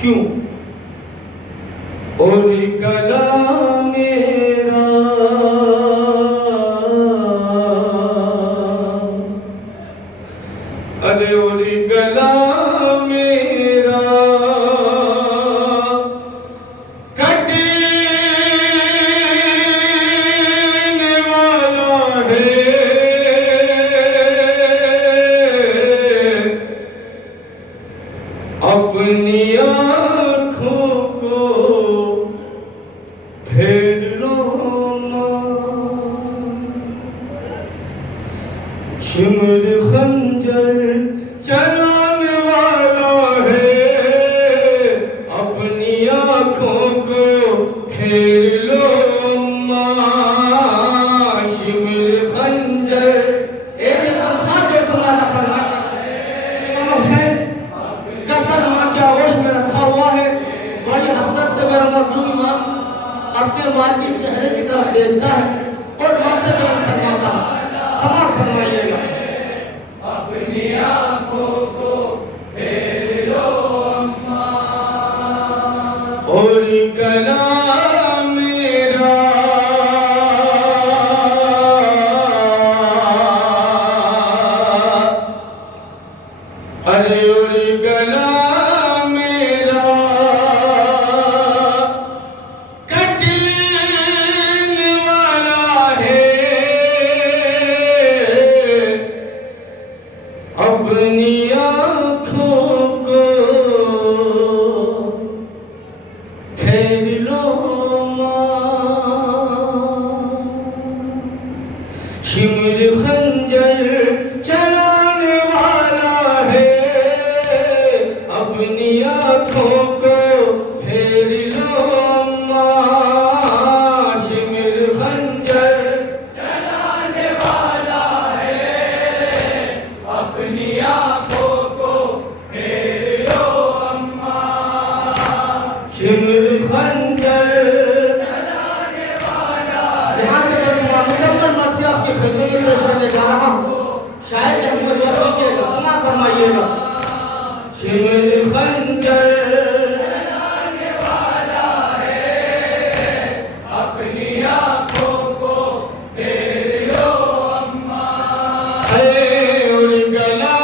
क्यों? और गला मेरा अरे और गला मेरा कटने वाला है, अपनी आँखों को फेर लो शिमर खंजर चलाने वाला है, अपनी आँखों को फेर लो अम्मा, शिमर खंजर एक खान जो सुनाना फरमाया इमाम हुसैन का सर माँ के आगोश में रखा हुआ है। बड़ी हसरत से मेरा मजलूम इमाम अपने माँ के चेहरे की तरफ देखता है और माँ से कलम फरमाता है। समा फरमाइएगा। अपनी आँखों को फेर लो अम्मा, और गला मेरा अरे और गला मेरा कटने वाला है, अपनी आँखों को फेर लो शिमर खंजर चलाने वाला है, अपनी आँखों को फेर लो शिमर खंजर चलाने वाला है, अपनी आँखों को फेर लो अम्मा, शिमर खंजर चलाने वाला है। यहाँ से बचना मुकम्मल मर्सी आपकी खिदमत में पेश करने जा रहा हूँ। शायद अहमद कीजिएगा, सुना फरमाइएगा। शिमर खंजर चलाने वाला है, अपनी आँखों को फेर लो अम्मा, है और गला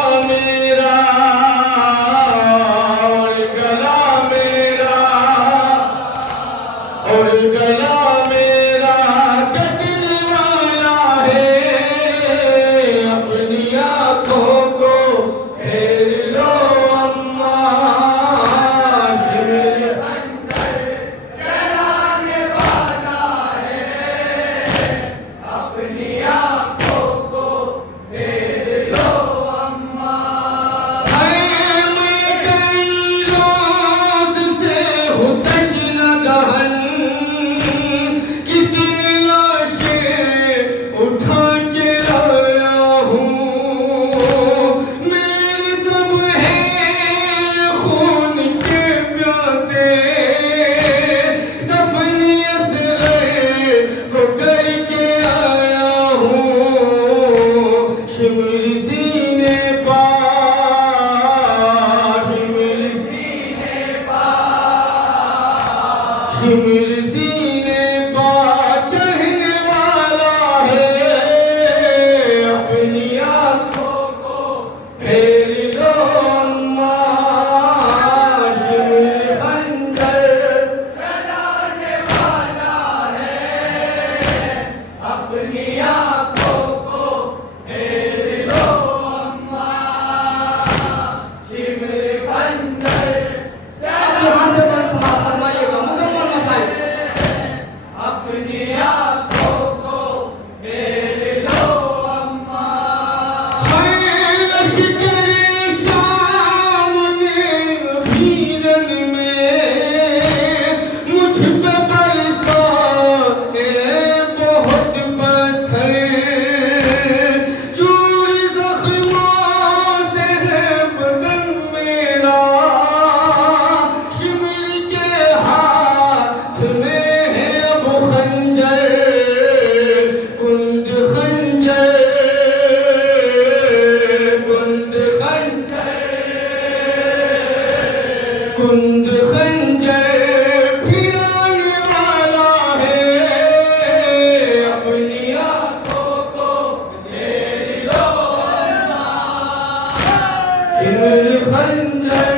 सिमर खंजर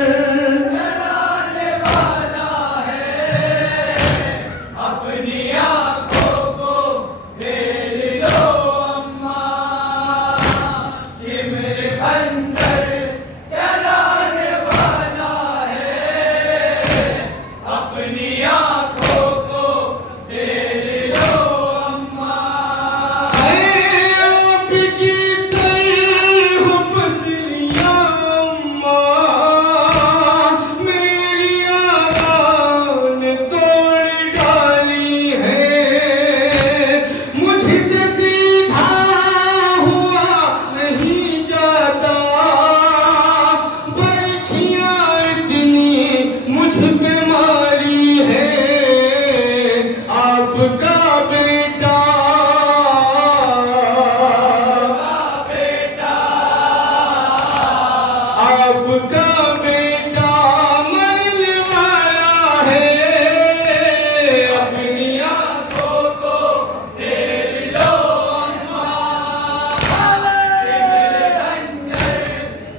चलाने वाला है, अपनी आंखों को फेर लो अम्मा। सिमर खंजर चलाने वाला है, अपनी आंखों को फेर लो अम्मा। आपकी तरह पसलियां अम्मा, मेरी आगान तोड़ डाली है। मुझसे सीधा हुआ नहीं जाता, बरछियां इतनी मुझ पे मारी है। आपका बेटा आपका बेटा मरने वाला है, अपनी आंखों को फेर लो अम्मा। सिमर खंजर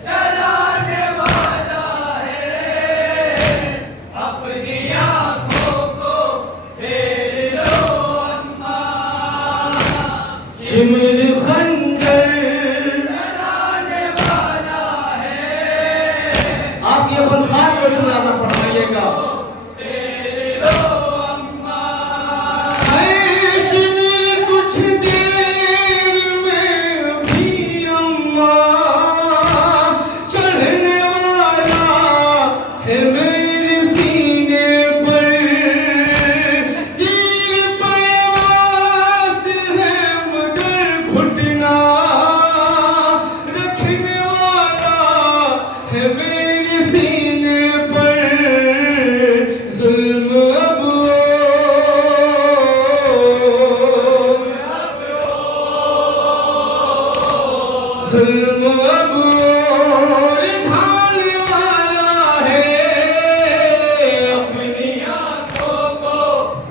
चलाने वाला है, अपनी आंखों को फेर लो अम्मा। सिमर खंजर चलाने वाला है, आप ये फनखार जो सुनाना फरमाइएगा। फेर लो अम्मा। सिमर कुछ देर में भी अम्मा, चढ़ने वाला है मेरे सीने पर। तीर पैवास्त है मगर घुटना रखने वाला है मेरे सीने पर। जुल्म अब जुल्म अब ढाने वाला है, अपनी आंखों को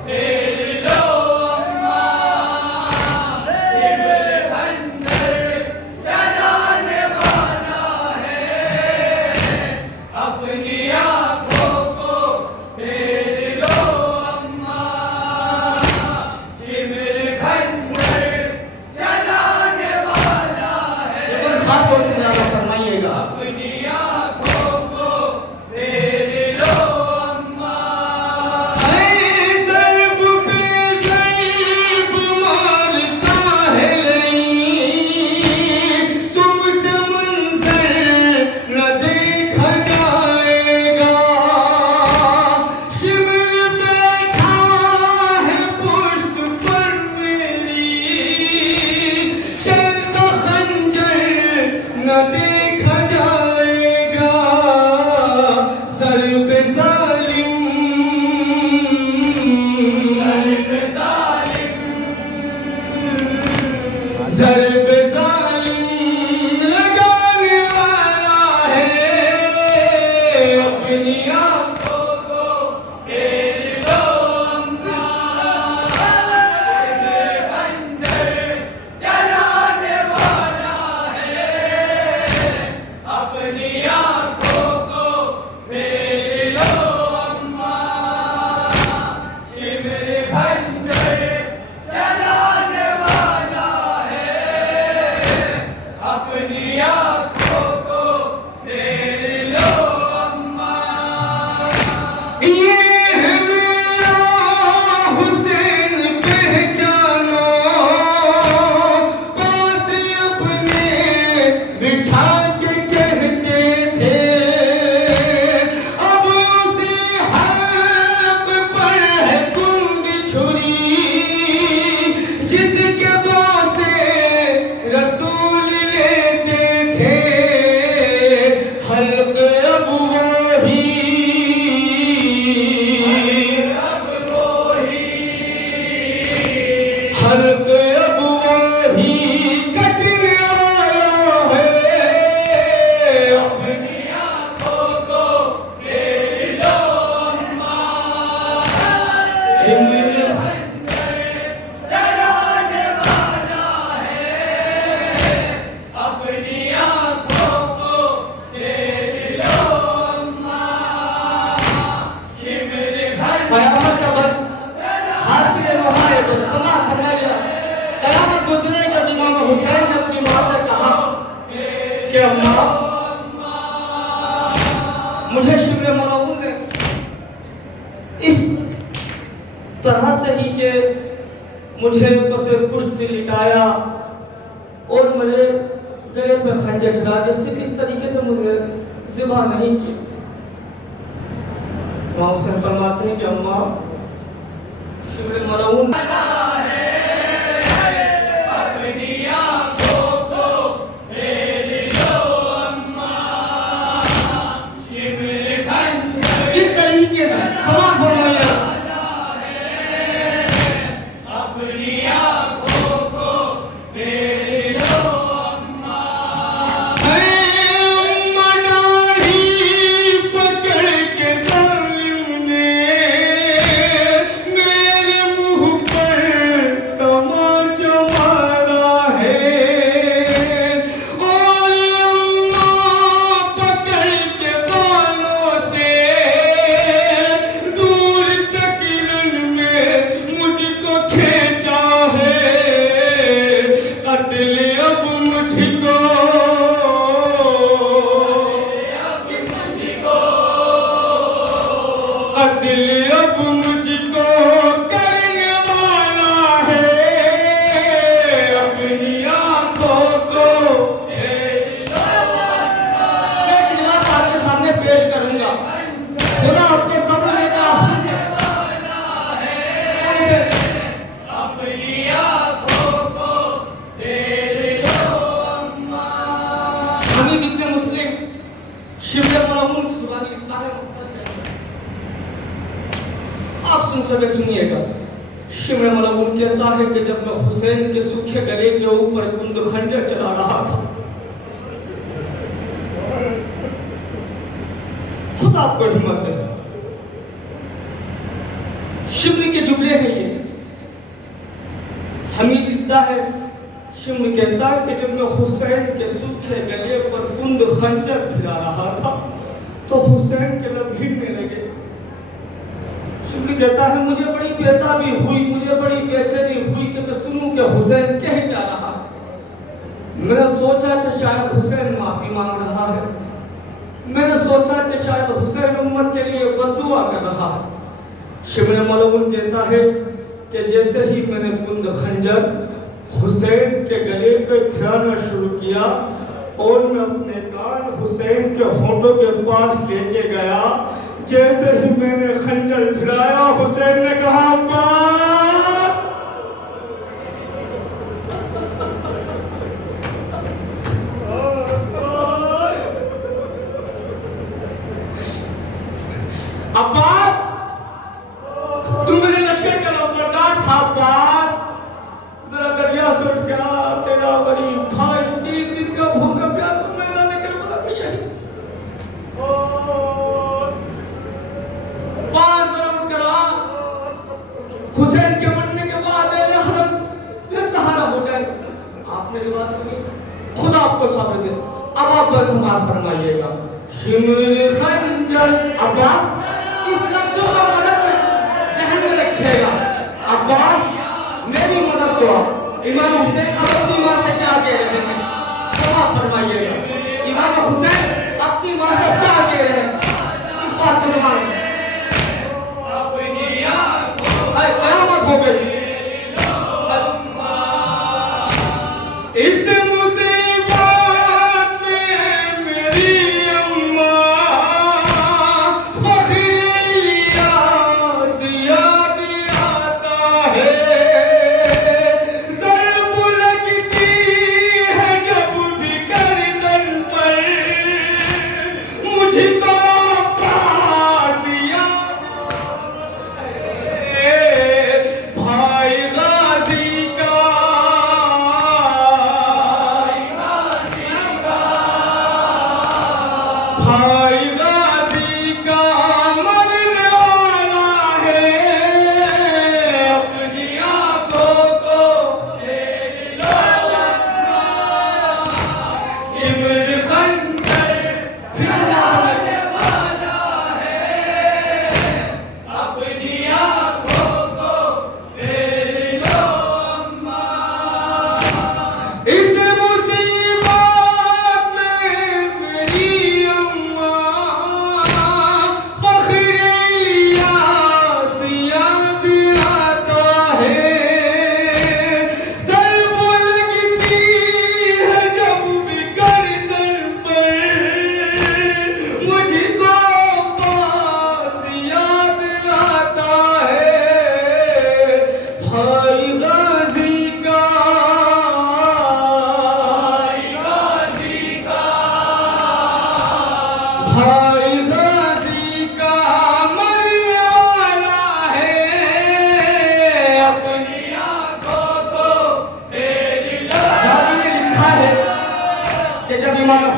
फेर लो अम्मा। सिमर खंजर चलाने वाला है, अपनी आंखों को फेर लो अम्मा। सिमर खंजर चलाने वाला है, खास तौर से मुलाजा फरमाइएगा। अपनी आंखों को फेर लो अम्मा। ज़र्ब पे ज़र्ब मारता है लई, तुमसे मंज़र न देखा जाएगा। शिविर बैठा है पुश्त पर मेरी, चलता खंजर न देखा जाएगा। सर पे जालिम सर पे जालिम लगाने वाला है, अपनी आंखों को फेर लो अम्मा। सिमर खंजर चलाने वाला है, अपनी आंखों को फेर लो अम्मा। सिमर खंजर चलाने वाला है, अपनी आंखों को फेर लो अम्मा। ये है मेरा हुसैन पहचानो, पास अपने बिठा के कहते तरह से ही कि मुझे बस पुष्ट लिटाया और मेरे गले पर खंजर चला दिया, सिर्फ इस तरीके से मुझे ज़िबा नहीं किया। इमाम हुसैन फरमाते हैं कि अम्मा शिब्र मलऊन किस तरीके से समा फरमाया सुनिएगा। शिब्र मलऊन कहता है कि जब मैं हुसैन के सूखे गले के ऊपर कुंद खंजर चला रहा था, खुदा आपको हिम्मत दे। शिब्र के जुमले हैं ये। हमीद लिखता है, शिब्र कहता है कि जब मैं हुसैन के सूखे गले पर कुंद खंजर फिरा रहा था तो हुसैन के लब हिलने लगे। शिब्र कहता है मुझे बड़ी बेताबी हुई, मुझे बड़ी बेचैनी हुई कि मैं सुनूं कि हुसैन कह क्या रहा। मैंने सोचा कि शायद हुसैन माफी मांग रहा है, मैंने सोचा कि शायद हुसैन उम्मत के लिए बद्दुआ कर रहा है। शिब्र मलऊन कहता है कि जैसे ही मैंने कुंद खंजर हुसैन के गले पे फिराना शुरू किया और मैं अपने कान हुसैन के होठों के पास लेके गया, जैसे ही मैंने खंजर फिराया हुसैन ने कहा अब्बास। अब्बास तुम मेरे लश्कर का लंबरदार था अब्बास, जरा दरिया से उठ गया, तेरा गरीब भाई 3 दिन का भूखा प्यासा मैदान करबला में शहीद। हुसैन के मरने के बाद हरम फिर सहारा हो जाए। आप मेरी बात सुनिए, खुदा आपको साबित दे। अब आप पर समार फरमाइएगा। शिब्र खंजर अब्बास, इस लफ्ज़ों का मदद में ज़हन में रखिएगा। अब्बास मेरी मदद करो। इमाम हुसैन अपनी माँ से क्या कह रहे हैं, समार फरमाइएगा। इमाम हुसैन अपनी माँ से क्या कह रहे हैं, इस बात को समार हो गई। इस मुसीबत में मेरी अम्मा फखरिया याद आता है, ज़र्ब लगती है जब भी गर्दन पर, मुझको पास याद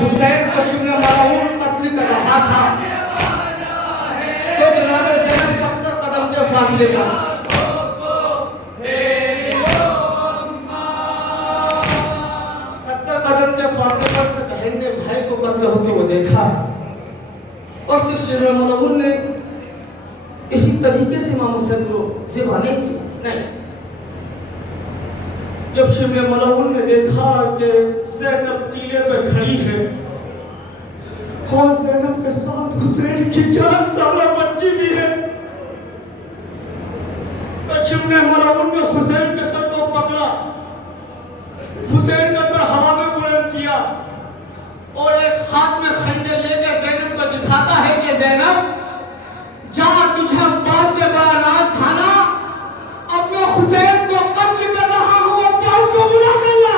हुसैन को शिमला मलऊन कत्ल कर रहा था तो जनाब ज़ैनब 70 कदम के फासले पर 70 कदम के फासले पर से बहन ने भाई को कत्ल होते हुए देखा और सिर्फ शिमला मलऊन ने इसी तरीके से इमाम हुसैन को ज़िबा नहीं किया। नहीं, जब शिमला मलऊन ने देखा कि ज़ैनब टीले पे खड़ी है और ज़ैनब के साथ हुसैन की 4 साला बच्ची भी है, तो शिमला मलऊन ने हुसैन के सर को पकड़ा, हुसैन का सर हवा में बुलंद किया और एक हाथ में खंजर लेकर ज़ैनब को दिखाता है कि ज़ैनब जा, तुझे बाप के बड़ा नाज था ना, अब मैं हुसैन को कत्ल कर रहा हूं, अब जा उसको बुला कर ला।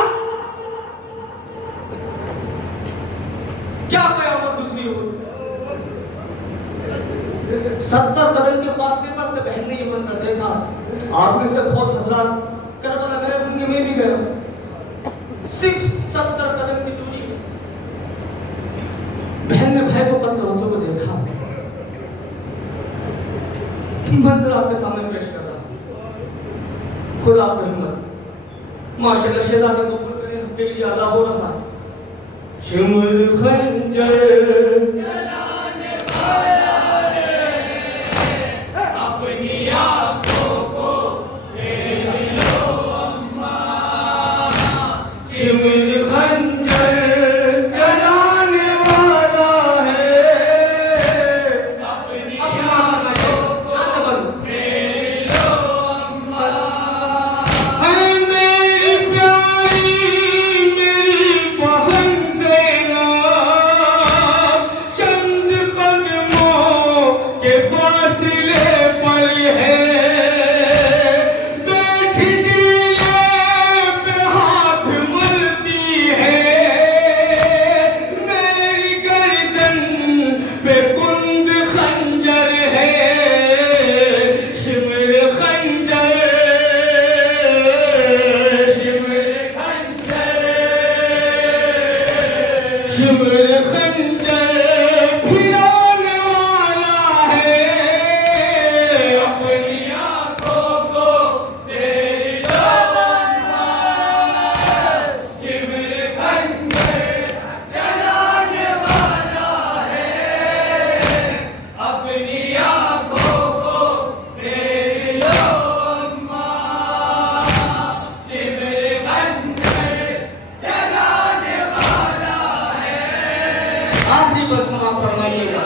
क्या कयामत गुजरी हो। 70 कदम के फासले पर से बहन ने ये मंजर देखा। आप में से बहुत हजरात करबला गए होंगे, मैं भी गया, सिर्फ 70 कदम की दूरी है। बहन ने भाई को कत्ल होते हुए देखा, मंजर आपके सामने पेश कर रहा। खुदा आपको हिम्मत, माशाअल्लाह शहजादे को कबूल करें, सबके लिए अल्लाह हो रहा है। शिमर खंजर चलाने वाला है, अपनी आंखों को फेर लो अम्मा। शिमर खंजर चलाने वाला है, अपनी शिमर खंजर फिराने वाला है, अपनी आंखों को फेर लो अम्मा। शिमर खंजर चलाने वाला है, अपनी आंखों को फेर लो अम्मा। शिमर खंजर चलाने वाला है। आखिरी बात समाप्त फरमाइएगा।